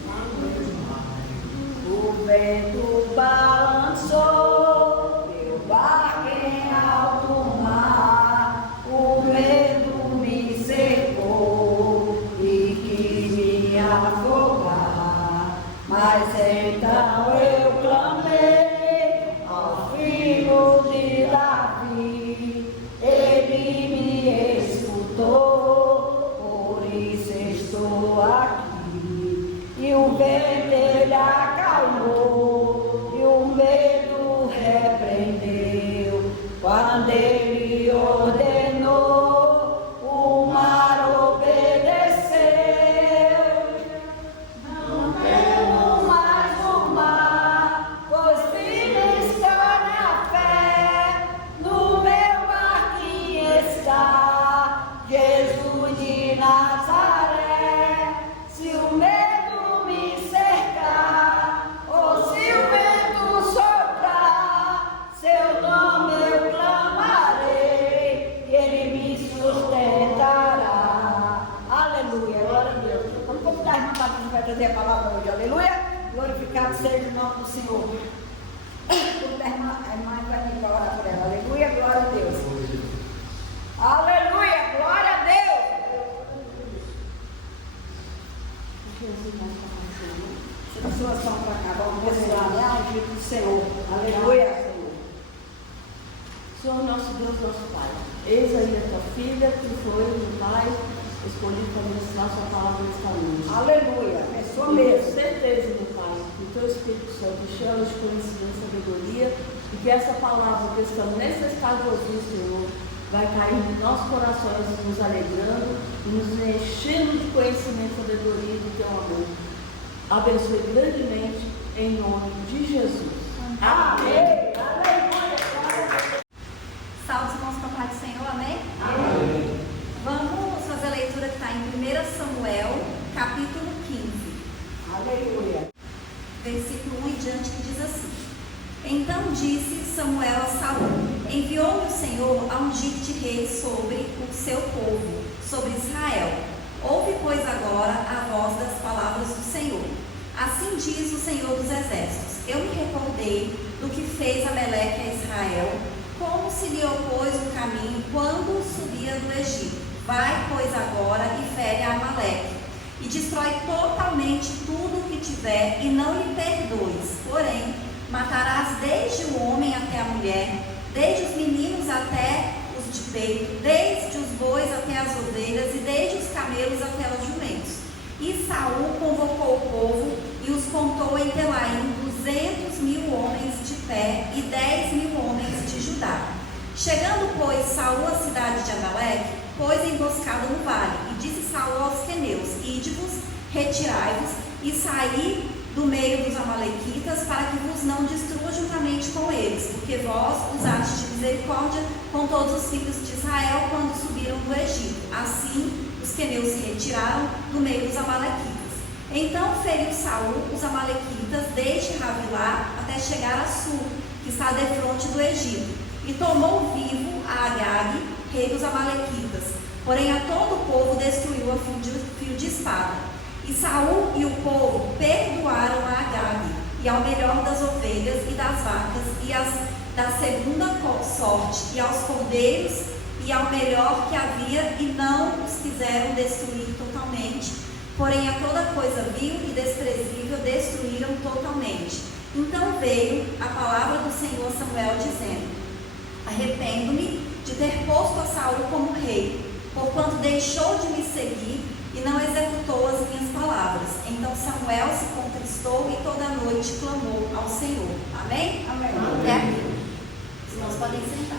O vento balançou meu barco em alto mar, o medo me cercou e quis me afogar, mas então eu clamei ao Filho de Davi, ele me escutou, por isso estou aqui. E o vento ele acalmou, e o medo repreendeu, quando ele ordenou, o mar obedeceu. Não temo mais o mar, pois firme estou na fé, no meu barquinho está Jesus de Nazaré. Se o medo me cercar, ou se o vento soprar, seu nome eu clamarei, e ele me sustentará. Aleluia, glória a Deus. Vamos convidar a irmã Patrícia para trazer a palavra hoje. Aleluia, glorificado seja o nome do Senhor. Convidar a irmã Ivani para orar por ela. Aleluia, glória a Deus. Aleluia, glória a Deus. Tira a sua ação para cá, vamos abençoar, né? O Espírito do Senhor. Aleluia, Senhor. Senhor nosso Deus, nosso Pai, eis aí a tua filha, que foi, meu Pai, escolhido para ministrar sua palavra nesta noite. Aleluia, abençoa Tenho mesmo. certeza, meu Pai, que o teu Espírito Santo chama de conhecimento e sabedoria, e que essa palavra que estamos necessitados de ouvir, Senhor, vai cair nos nossos corações, nos alegrando e nos enchendo de conhecimento e sabedoria do teu amor. Abençoe grandemente, em nome de Jesus. Amém. Salve, irmãos, com a paz do Senhor, amém? Amém. Vamos fazer a leitura que está em 1 Samuel, capítulo 15. Aleluia. Versículo 1 em diante, que diz assim: Então disse Samuel a Saul: Enviou-me o Senhor a ungir-te rei sobre o seu povo, sobre Israel. Ouve, pois, agora a voz das palavras do Senhor. Assim diz o Senhor dos Exércitos: Eu me recordei do que fez Ameleque a Israel, como se lhe opôs o caminho quando subia do Egito. Vai, pois, agora e fere a Amaleque, e destrói totalmente tudo o que tiver, e não lhe perdoes. Porém, matarás desde o homem até a mulher, desde os meninos até os de peito, desde os bois até as ovelhas, e desde os camelos até os jumentos. E Saul convocou o povo e os contou em Telaim 200.000 homens de pé e 10.000 homens de Judá. Chegando, pois, Saul à cidade de Amaleque, pôs emboscada no vale, e disse Saul aos queneus: Ide-vos, retirai-vos, e saí do meio dos amalequitas, para que vos não destrua juntamente com eles, porque vós usastes de misericórdia com todos os filhos de Israel quando subiram do Egito. Assim, os queneus se retiraram do meio dos amalequitas. Então feriu Saul os amalequitas desde Ravilá até chegar a Sul, que está defronte do Egito, e tomou vivo a Agag, rei dos amalequitas. Porém a todo o povo destruiu a fio de espada. E Saul e o povo perdoaram a Agag, e ao melhor das ovelhas e das vacas, e da segunda sorte, e aos cordeiros, e ao melhor que havia, e não os quiseram destruir totalmente. Porém a toda coisa vil e desprezível destruíram totalmente. Então veio a palavra do Senhor a Samuel, dizendo: Arrependo-me de ter posto a Saul como rei, porquanto deixou de me seguir e não executou as minhas palavras. Então Samuel se contristou e toda a noite clamou ao Senhor. Amém? Amém. Até aqui. Os irmãos podem sentar.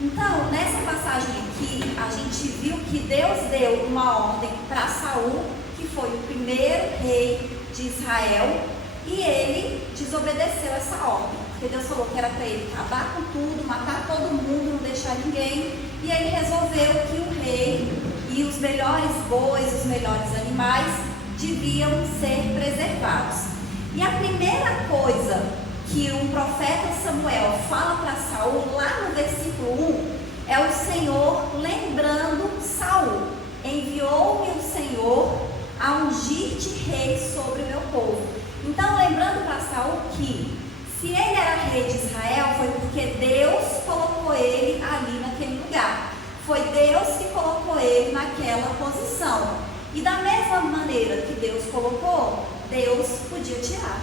Então, nessa passagem aqui, a gente viu que Deus deu uma ordem para Saul, que foi o primeiro rei de Israel, e ele desobedeceu essa ordem, porque Deus falou que era para ele acabar com tudo, matar todo mundo, não deixar ninguém, e ele resolveu que o rei e os melhores bois, os melhores animais deviam ser preservados. E a primeira coisa que o profeta Samuel fala para Saul, lá no versículo 1, é o Senhor lembrando Saul: enviou-me o Senhor a ungir-te rei sobre o meu povo. Então, lembrando para Saul que se ele era rei de Israel, foi porque Deus colocou ele ali naquele lugar. Foi Deus que colocou ele naquela posição. E da mesma maneira que Deus colocou, Deus podia tirar.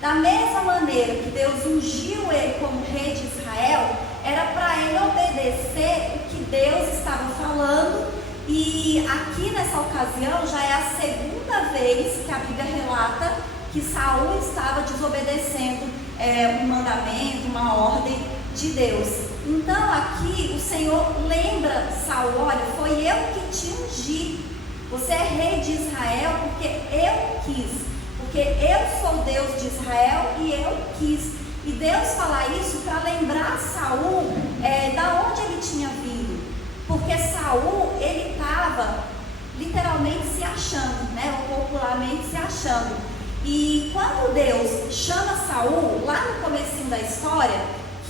Da mesma maneira que Deus ungiu ele como rei de Israel, era para ele obedecer o que Deus estava falando. E aqui nessa ocasião já é a segunda vez que a Bíblia relata que Saul estava desobedecendo um mandamento, uma ordem de Deus. Então aqui o Senhor lembra Saul: olha, foi eu que te ungi. Você é rei de Israel porque eu quis. Porque eu sou Deus de Israel e eu quis. E Deus fala isso para lembrar Saul da onde ele tinha vindo. Porque Saul, ele estava literalmente se achando, né? Ou popularmente se achando. E quando Deus chama Saul, lá no comecinho da história,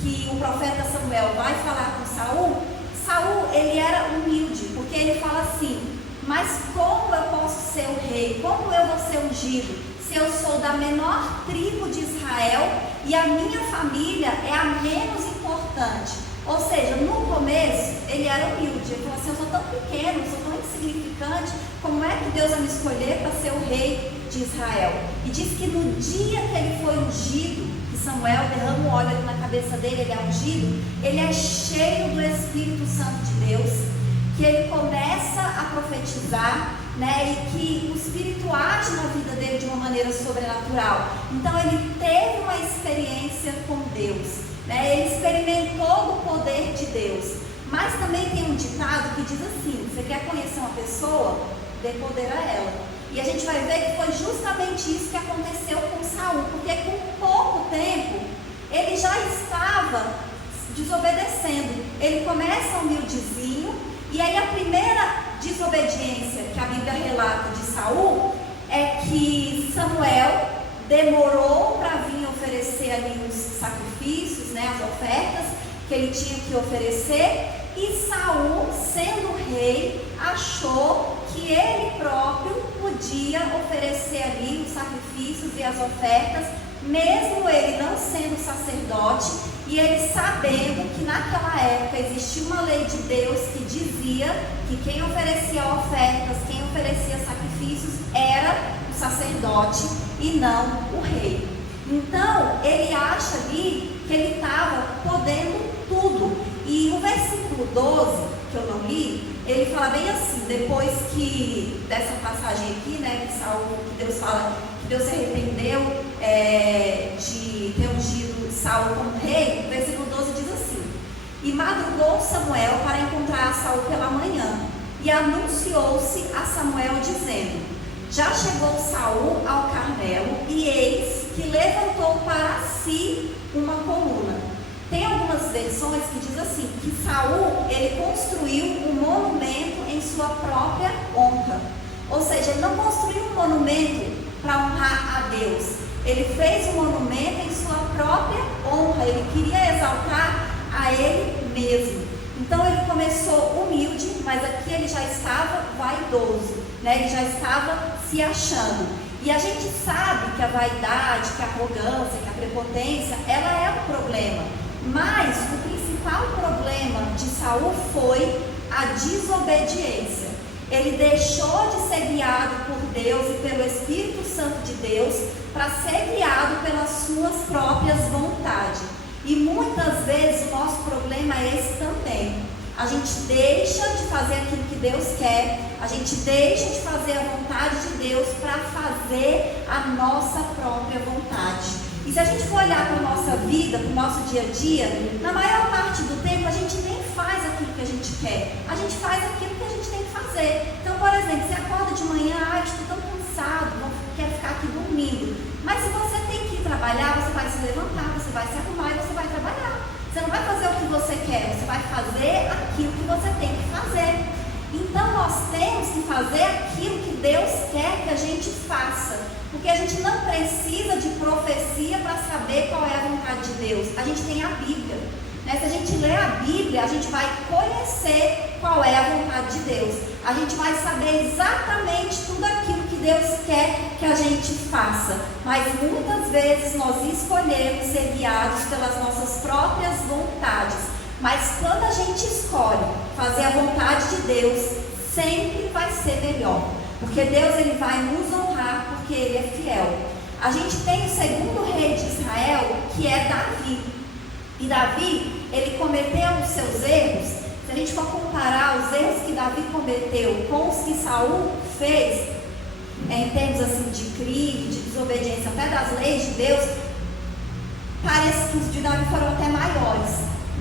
que o profeta Samuel vai falar com Saul, Saul, ele era humilde, porque ele fala assim: mas como eu posso ser o rei? Como eu vou ser ungido? Se eu sou da menor tribo de Israel e a minha família é a menos importante. Ou seja, no começo ele era humilde. Ele falou assim: eu sou tão pequeno, eu sou tão insignificante, como é que Deus vai me escolher para ser o rei de Israel? E diz que no dia que ele foi ungido, que Samuel derrama o óleo ali na cabeça dele, ele é ungido, ele é cheio do Espírito Santo de Deus, que ele começa a profetizar, né, e que o Espírito age na vida dele de uma maneira sobrenatural. Então ele teve uma experiência com Deus, né, ele experimentou o poder de Deus. Mas também tem um ditado que diz assim: você quer conhecer uma pessoa? Dê poder a ela. E a gente vai ver que foi justamente isso que aconteceu com Saul, porque com pouco tempo ele já estava desobedecendo. Ele começa humildezinho, e aí a primeira desobediência que a Bíblia relata de Saul é que Samuel demorou para vir oferecer ali os sacrifícios, né, as ofertas que ele tinha que oferecer, e Saul, sendo rei, achou que ele próprio podia oferecer ali os sacrifícios e as ofertas mesmo ele não sendo sacerdote, e ele sabendo que naquela época existia uma lei de Deus que dizia que quem oferecia ofertas, quem oferecia sacrifícios era o sacerdote e não o rei. Então ele acha ali que ele estava podendo tudo. E o versículo 12, que eu não li, ele fala bem assim, depois que dessa passagem aqui, né, que Deus fala que Deus se arrependeu de ter ungido Saul como rei. O versículo 12 diz assim: e madrugou Samuel para encontrar Saul pela manhã, e anunciou-se a Samuel dizendo: já chegou Saul ao Carmelo, e eis que levantou para si uma coluna. Tem algumas versões que diz assim, que Saul, ele construiu um monumento em sua própria honra. Ou seja, ele não construiu um monumento para honrar a Deus. Ele fez um monumento em sua própria honra. Ele queria exaltar a ele mesmo. Então ele começou humilde, mas aqui ele já estava vaidoso, né? Ele já estava se achando. E a gente sabe que a vaidade, que a arrogância, que a prepotência, ela é um problema. Mas o principal problema de Saul foi a desobediência. Ele deixou de ser guiado por Deus e pelo Espírito Santo de Deus para ser guiado pelas suas próprias vontades. E muitas vezes o nosso problema é esse também. A gente deixa de fazer aquilo que Deus quer, a gente deixa de fazer a vontade de Deus para fazer a nossa própria vontade. E se a gente for olhar para a nossa vida, para o nosso dia a dia, na maior parte do tempo a gente nem faz aquilo que a gente quer, a gente faz aquilo que a gente tem que fazer. Então, por exemplo, você acorda de manhã, estou tão cansado, quero ficar aqui dormindo. Mas se você tem que ir trabalhar, você vai se levantar, você vai se arrumar e você vai trabalhar. Você não vai fazer o que você quer, você vai fazer aquilo que você tem que fazer. Então nós temos que fazer aquilo que Deus quer que a gente faça. Porque a gente não precisa de profecia para saber qual é a vontade de Deus. A gente tem a Bíblia, né? Se a gente lê a Bíblia, a gente vai conhecer qual é a vontade de Deus. A gente vai saber exatamente tudo aquilo que Deus quer que a gente faça. Mas muitas vezes nós escolhemos ser guiados pelas nossas próprias vontades. Mas quando a gente escolhe fazer a vontade de Deus, sempre vai ser melhor. Porque Deus, ele vai nos honrar, porque ele é fiel. A gente tem o segundo rei de Israel, que é Davi. E Davi, ele cometeu os seus erros. Se a gente for comparar os erros que Davi cometeu com os que Saul fez, em termos assim de crime, de desobediência, até das leis de Deus, parece que os de Davi foram até maiores.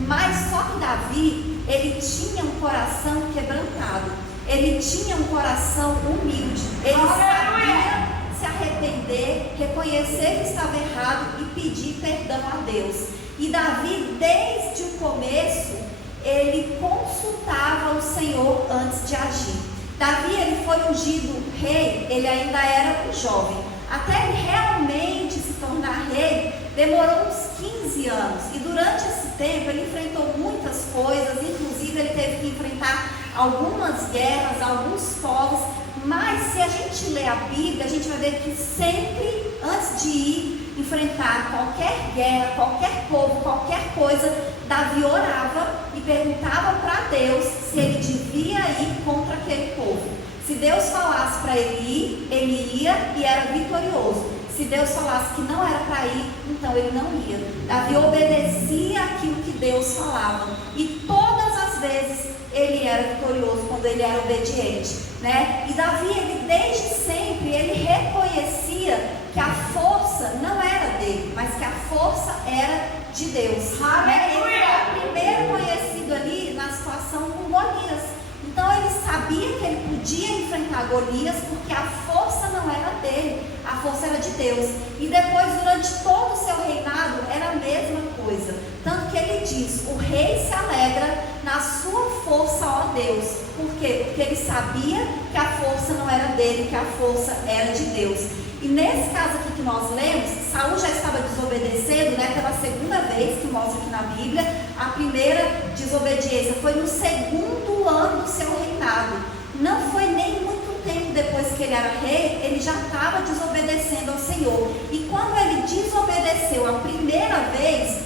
Mas só que Davi, ele tinha um coração quebrantado. Ele tinha um coração humilde. Ele sabia se arrepender, reconhecer que estava errado e pedir perdão a Deus. E Davi, desde o começo, ele consultava o Senhor antes de agir. Davi, ele foi ungido rei, ele ainda era um jovem. Até ele realmente se tornar rei, demorou uns 15 anos. E durante esse tempo, ele enfrentou muitas coisas, inclusive ele teve que enfrentar algumas guerras, alguns povos. Mas se a gente ler a Bíblia, a gente vai ver que sempre, antes de ir enfrentar qualquer guerra, qualquer povo, qualquer coisa, Davi orava e perguntava para Deus se ele devia ir contra aquele povo. Se Deus falasse para ele ir, ele ia e era vitorioso. Se Deus falasse que não era para ir, então ele não ia. Davi obedecia aquilo que Deus falava. E todas as vezes ele era vitorioso quando ele era obediente, né? E Davi, ele desde sempre, ele reconhecia que a força não era dele, mas que a força era de Deus. Né? Ele foi o primeiro conhecido ali na situação com Golias. Então ele sabia que ele podia enfrentar Golias porque a força não era dele, a força era de Deus. E depois, durante todo o seu reinado, era a mesma coisa. Tanto que ele diz: o rei se alegra na sua força, ó Deus. Por quê? Porque ele sabia que a força não era dele, que a força era de Deus. E nesse caso aqui que nós lemos, Saul já estava desobedecendo, né, pela segunda vez, que mostra aqui na Bíblia. A primeira desobediência foi no segundo ano do seu reinado. Não foi nem muito tempo depois que ele era rei, ele já estava desobedecendo ao Senhor. E quando ele desobedeceu a primeira vez,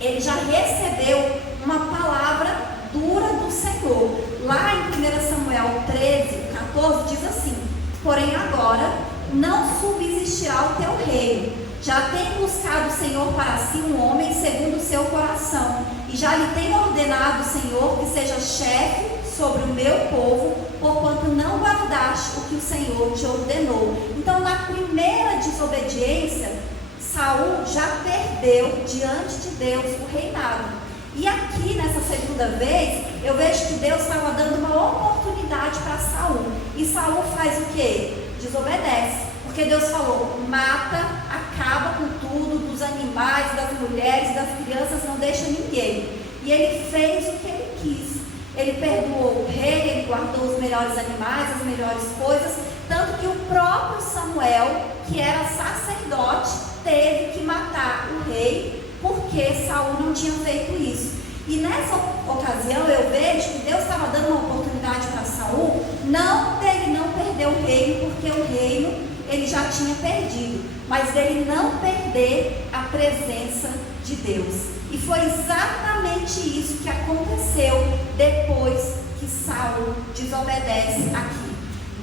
ele já recebeu uma palavra dura do Senhor. Lá em 1 Samuel 13, 14, diz assim: porém agora não subsistirá o teu reino. Já tem buscado o Senhor para si um homem segundo o seu coração, e já lhe tem ordenado o Senhor que seja chefe sobre o meu povo, porquanto não guardaste o que o Senhor te ordenou. Então, na primeira desobediência, Saul já perdeu diante de Deus o reinado. E aqui, nessa segunda vez, eu vejo que Deus estava dando uma oportunidade para Saul. E Saul faz o quê? Desobedece. Porque Deus falou: mata, acaba com tudo, dos animais, das mulheres, das crianças, não deixa ninguém. E ele fez o que ele quis. Ele perdoou o rei, ele guardou os melhores animais, as melhores coisas, tanto que o próprio Samuel, que era sacerdote, teve que matar o rei, porque Saul não tinha feito isso. E nessa ocasião eu vejo que Deus estava dando uma oportunidade para Saul, não dele não perder o reino, porque o reino ele já tinha perdido, mas dele não perder a presença de Deus. E foi exatamente isso que aconteceu depois que Saul desobedece aqui.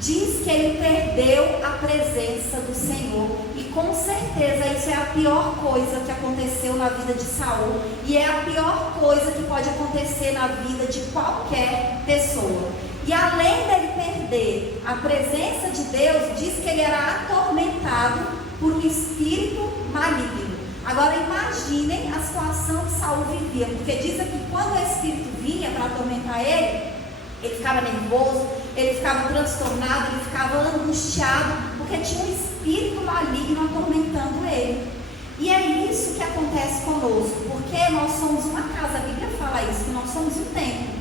Diz que ele perdeu a presença do Senhor, e com certeza isso é a pior coisa que aconteceu na vida de Saul, e é a pior coisa que pode acontecer na vida de qualquer pessoa. E além dele perder a presença de Deus, diz que ele era atormentado por um espírito maligno. Agora imaginem a situação que Saul vivia, porque diz aqui que quando o espírito vinha para atormentar ele ficava nervoso, ele ficava transtornado, ele ficava angustiado, porque tinha um espírito maligno atormentando ele. E é isso que acontece conosco, porque nós somos uma casa, a Bíblia fala isso, que nós somos um templo.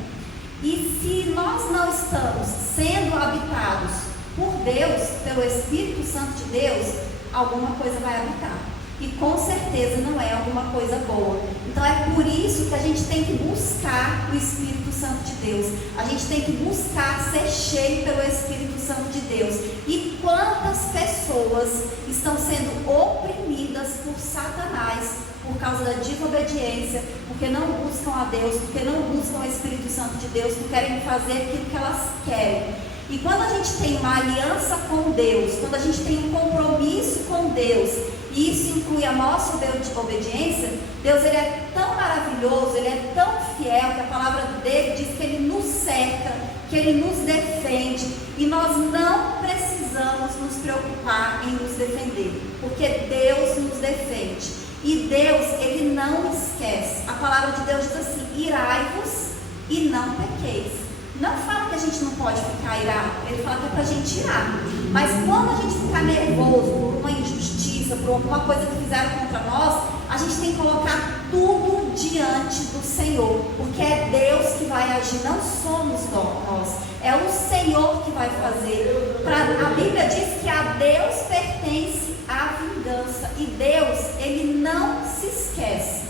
E se nós não estamos sendo habitados por Deus, pelo Espírito Santo de Deus, alguma coisa vai habitar. E com certeza não é alguma coisa boa. Então é por isso que a gente tem que buscar o Espírito Santo de Deus. A gente tem que buscar ser cheio pelo Espírito Santo de Deus. E quantas pessoas estão sendo oprimidas por Satanás por causa da desobediência, porque não buscam a Deus, porque não buscam o Espírito Santo de Deus, porque querem fazer aquilo que elas querem. E quando a gente tem uma aliança com Deus, quando a gente tem um compromisso com Deus, e isso inclui a nossa obediência, Deus ele é tão maravilhoso, ele é tão fiel, que a palavra dele diz que ele nos cerca, que ele nos defende, e nós não precisamos nos preocupar em nos defender, porque Deus nos defende. E Deus, ele não esquece. A palavra de Deus diz assim: irai-vos e não pequeis. Não fala que a gente não pode ficar irado, ele fala que é para a gente irar. Mas quando a gente ficar nervoso por uma injustiça, por alguma coisa que fizeram contra nós, a gente tem que colocar tudo diante do Senhor, porque é Deus que vai agir, não somos nós, é o Senhor que vai fazer. A Bíblia diz que a Deus pertence a vingança, e Deus, ele não se esquece.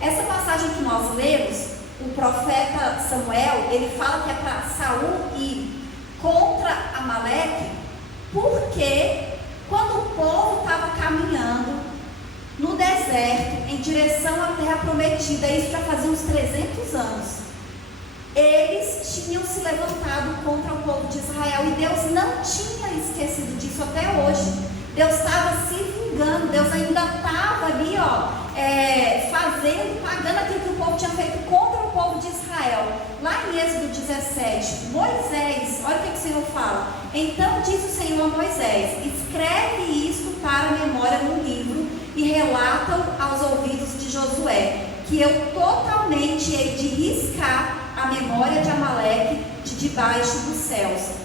Essa passagem que nós lemos, o profeta Samuel, ele fala que é para Saul ir contra Amaleque, porque quando o povo estava caminhando no deserto em direção à terra prometida, isso já fazia uns 300 anos, eles tinham se levantado contra o povo de Israel, e Deus não tinha esquecido disso até hoje. Deus estava se vingando, Deus ainda estava ali, pagando aquilo que o povo tinha feito contra o povo de Israel. Lá em Êxodo 17, Moisés, olha o que o Senhor fala: então disse o Senhor a Moisés: escreve isto para a memória no livro e relata-o aos ouvidos de Josué, que eu totalmente hei de riscar a memória de Amaleque de debaixo dos céus.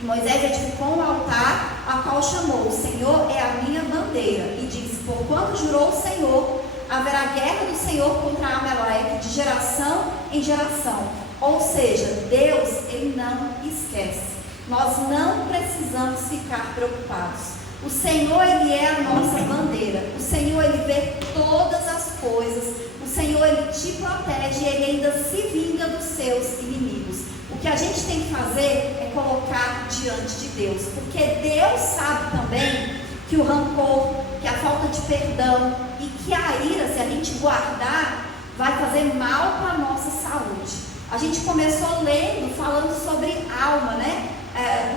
E Moisés edificou um altar, a qual chamou: o Senhor é a minha bandeira, e disse: porquanto jurou o Senhor, haverá guerra do Senhor contra Amaleque de geração em geração. Ou seja, Deus, ele não esquece. Nós não precisamos ficar preocupados. O Senhor, ele é a nossa bandeira. O Senhor, ele vê todas as coisas. O Senhor, ele te protege, e ele ainda se vinga dos seus inimigos. O que a gente tem que fazer é colocar diante de Deus, porque Deus sabe também que o rancor, que a falta de perdão e que a ira, se a gente guardar, vai fazer mal para a nossa saúde. A gente começou lendo, falando sobre alma, né?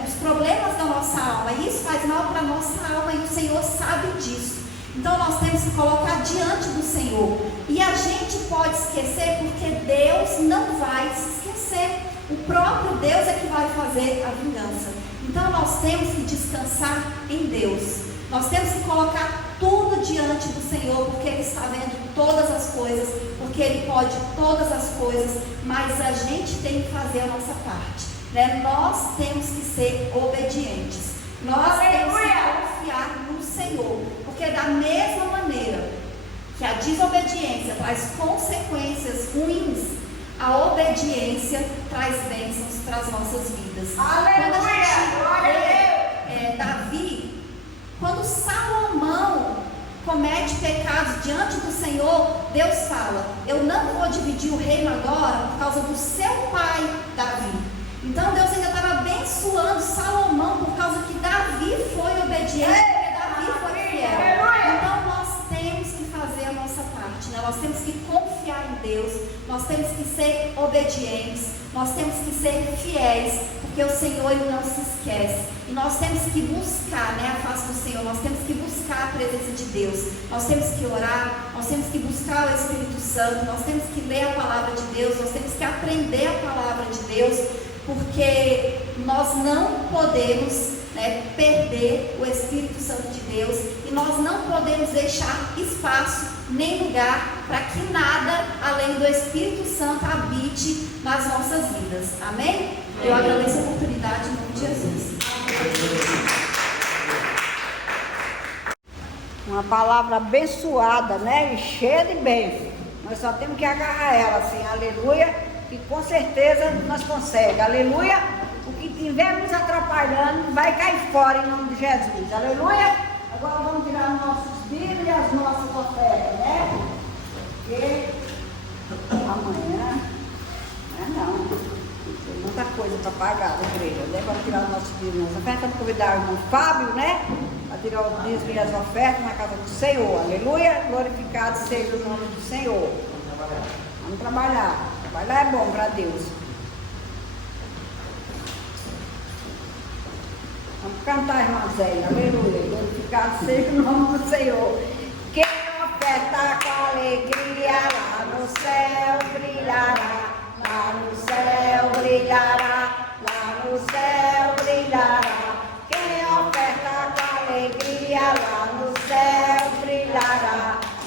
Os problemas da nossa alma, e isso faz mal para a nossa alma e o Senhor sabe disso. Então nós temos que colocar diante do Senhor, e a gente pode esquecer porque Deus não vai se esquecer, o próprio Deus é que vai fazer a vingança. Então nós temos que descansar em Deus, nós temos que colocar tudo diante do Senhor, porque Ele está vendo todas as coisas, porque Ele pode todas as coisas, mas a gente tem que fazer a nossa parte, né? Nós temos que ser obedientes, nós temos que confiar no Senhor, porque da mesma maneira que a desobediência traz consequências ruins, a obediência traz bênçãos para as nossas vidas. Quando a gente vê Davi, quando Salomão comete pecados diante do Senhor, Deus fala: eu não vou dividir o reino agora por causa do seu pai Davi. Então Deus ainda estava abençoando Salomão por causa que Davi foi obediente, porque Davi foi fiel. Então nós temos que fazer a nossa parte, né? Nós temos que confiar em Deus, nós temos que ser obedientes, nós temos que ser fiéis, porque o Senhor Ele não se esquece. E nós temos que buscar, né, a face do Senhor, nós temos que buscar a presença de Deus, nós temos que orar, nós temos que buscar o Espírito Santo, nós temos que ler a palavra de Deus, nós temos que aprender a palavra de Deus, porque nós não podemos, né, perder o Espírito Santo de Deus, e nós não podemos deixar espaço nem lugar para que nada além do Espírito Santo habite nas nossas vidas. Amém? Eu agradeço a oportunidade em nome de Jesus. Uma palavra abençoada, né? E cheia de bênçãos. Nós só temos que agarrar ela assim, aleluia, e com certeza nós conseguimos, aleluia. O que estiver nos atrapalhando vai cair fora em nome de Jesus, aleluia. Agora vamos tirar nossos dízimos e as nossas ofertas, né? Porque amanhã, não, tem muita coisa para pagar na igreja, né? Vamos tirar nossos dízimos e as ofertas. Vamos convidar o irmão Fábio, né? Para tirar os dízimos e as ofertas na casa do Senhor, aleluia. Glorificado seja o nome do Senhor. Vamos trabalhar. Trabalhar é bom para Deus. Vamos cantar, irmã Zélia, aleluia. Glorificado seja o nome do Senhor. Quem oferta com alegria lá no céu brilhará. Lá no céu brilhará. Lá no céu brilhará. Quem oferta com alegria lá no céu brilhará.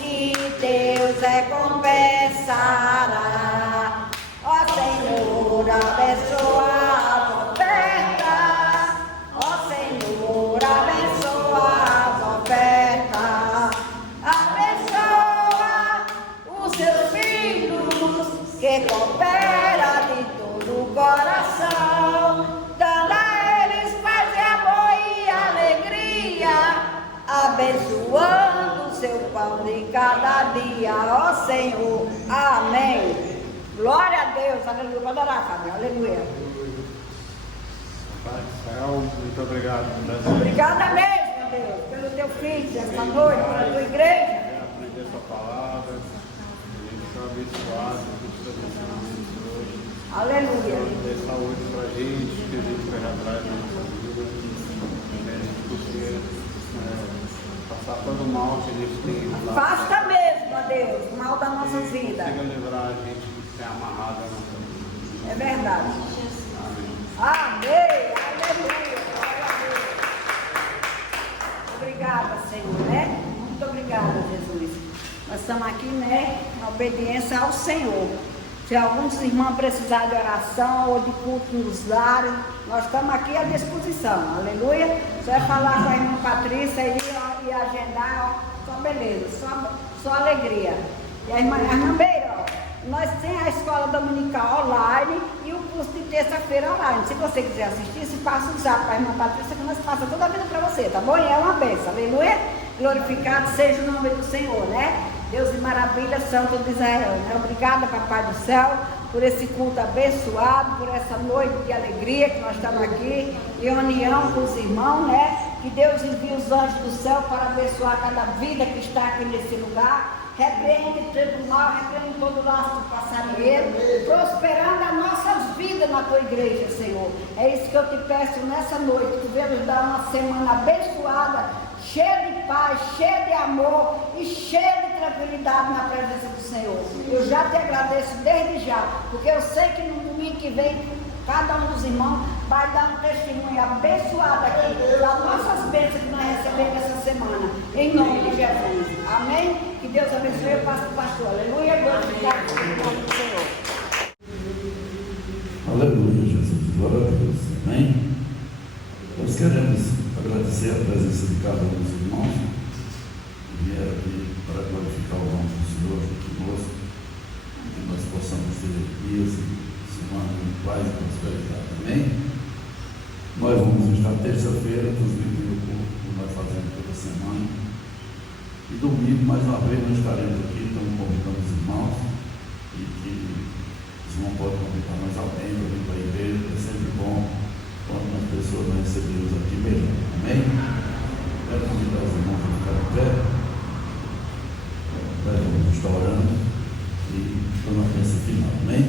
E Deus recompensará. Ó Senhor, abençoa a oferta. Ó Senhor, abençoa as ofertas. Abençoa os seus filhos que cooperam de todo o coração, dando a eles paz e amor e alegria, abençoando o seu pão de cada dia, ó Senhor. Amém. Glória a Deus, aleluia. Pode orar, Fábio, aleluia. Pai do céu, muito obrigado. Obrigada mesmo, Deus, pelo teu filho, essa noite, pela tua igreja. Aprender a tua palavra, a gente foi abençoado com os teus ensinamentos hoje. Aleluia. Dê saúde pra gente, que a gente vai atrás da nossa vida, que a gente consiga passar todo o mal que a gente tem lá. Afasta mesmo, ó Deus, o mal da nossa vida. Consiga livrar a gente de ser amarrado à nossa vida. É verdade. Amém. Amém. Aleluia. Glória a Deus. Obrigada, Senhor, né? Muito obrigada, Jesus. Nós estamos aqui, né, na obediência ao Senhor. Se alguns irmãos precisarem de oração ou de culto nos lares, nós estamos aqui à disposição. Aleluia. Você vai falar com a irmã Patrícia e agendar, ó, só beleza, só alegria. E a irmã Beira, ó, nós temos a escola dominical online e o curso de terça-feira online. Se você quiser assistir, se passa o zap para a irmã Patrícia, que nós passamos toda a vida para você, tá bom? E é uma bênção, aleluia. Glorificado seja o nome do Senhor, né? Deus de maravilha, Santo de Israel, né? Obrigada, Papai do céu, por esse culto abençoado, por essa noite de alegria que nós estamos aqui, em união com os irmãos, né? Que Deus envie os anjos do céu para abençoar cada vida que está aqui nesse lugar. Repreende todo mal, repreende todo laço do passarinheiro, prosperando as nossas vidas na tua igreja, Senhor. É isso que eu te peço nessa noite, que venha nos dar uma semana abençoada, cheia de paz, cheia de amor e cheia de tranquilidade na presença do Senhor. Eu já te agradeço desde já, porque eu sei que no domingo que vem, cada um dos irmãos vai dar um testemunho abençoado aqui das nossas bênçãos que nós recebemos essa semana, em nome de Jesus. Amém? Que Deus abençoe o pastor. Aleluia. Glorificado seja o nome do Senhor. Aleluia, Jesus. Glória a Deus. Amém? Nós queremos agradecer a presença de cada um dos irmãos que vieram aqui para glorificar o nome do Senhor aqui conosco, que nós possamos ter dias e semana de paz e prosperidade. Amém? Nós vamos estar terça-feira transmitindo o culto que nós fazemos toda semana. E domingo, mais uma vez, nós estaremos aqui, estamos convidando os irmãos, e que os irmãos podem convidar mais alguém para vir para a igreja, é sempre bom quando as pessoas nós recebemos aqui melhor. Amém? Quero convidar os irmãos a ficar de pé. Nós vamos estar orando e dando a bênção final. Amém?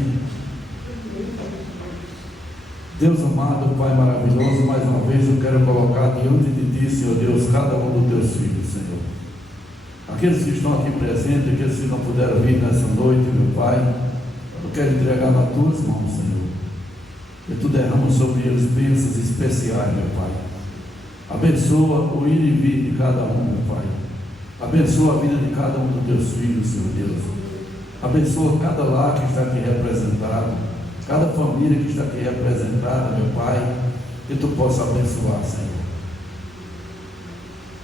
Deus amado, Pai maravilhoso, mais uma vez eu quero colocar diante de Ti, Senhor Deus, cada um dos Teus filhos, Senhor. Aqueles que estão aqui presentes, aqueles que não puderam vir nessa noite, meu Pai, eu quero entregar nas Tuas mãos, Senhor. E Tu derrama sobre eles bênçãos especiais, meu Pai. Abençoa o ir e vir de cada um, meu Pai. Abençoa a vida de cada um dos Teus filhos, Senhor Deus. Abençoa cada lar que está aqui representado, cada família que está aqui representada, meu Pai, que Tu possa abençoar, Senhor.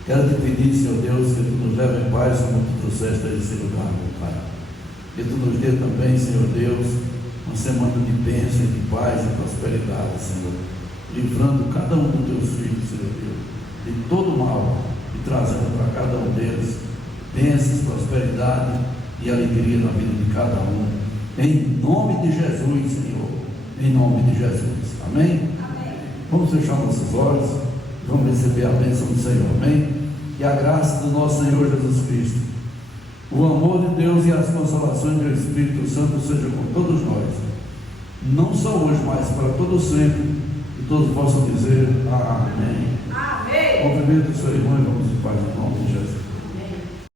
Quero te pedir, Senhor Deus, que Tu nos leve em paz como Tu trouxeste a esse lugar, meu Pai. Que Tu nos dê também, Senhor Deus, uma semana de bênção, de paz e prosperidade, Senhor. Livrando cada um dos Teus filhos, Senhor Deus, de todo mal e trazendo para cada um deles bênçãos, prosperidade e alegria na vida de cada um. Em nome de Jesus, Senhor. Em nome de Jesus. Amém? Amém. Vamos fechar nossos olhos. Vamos receber a bênção do Senhor. Amém? Que a graça do nosso Senhor Jesus Cristo, o amor de Deus e as consolações do Espírito Santo sejam com todos nós. Não só hoje, mas para todo sempre. E todos possam dizer amém. Amém. Cumprimento o seu irmão e vamos em paz em nome de Jesus.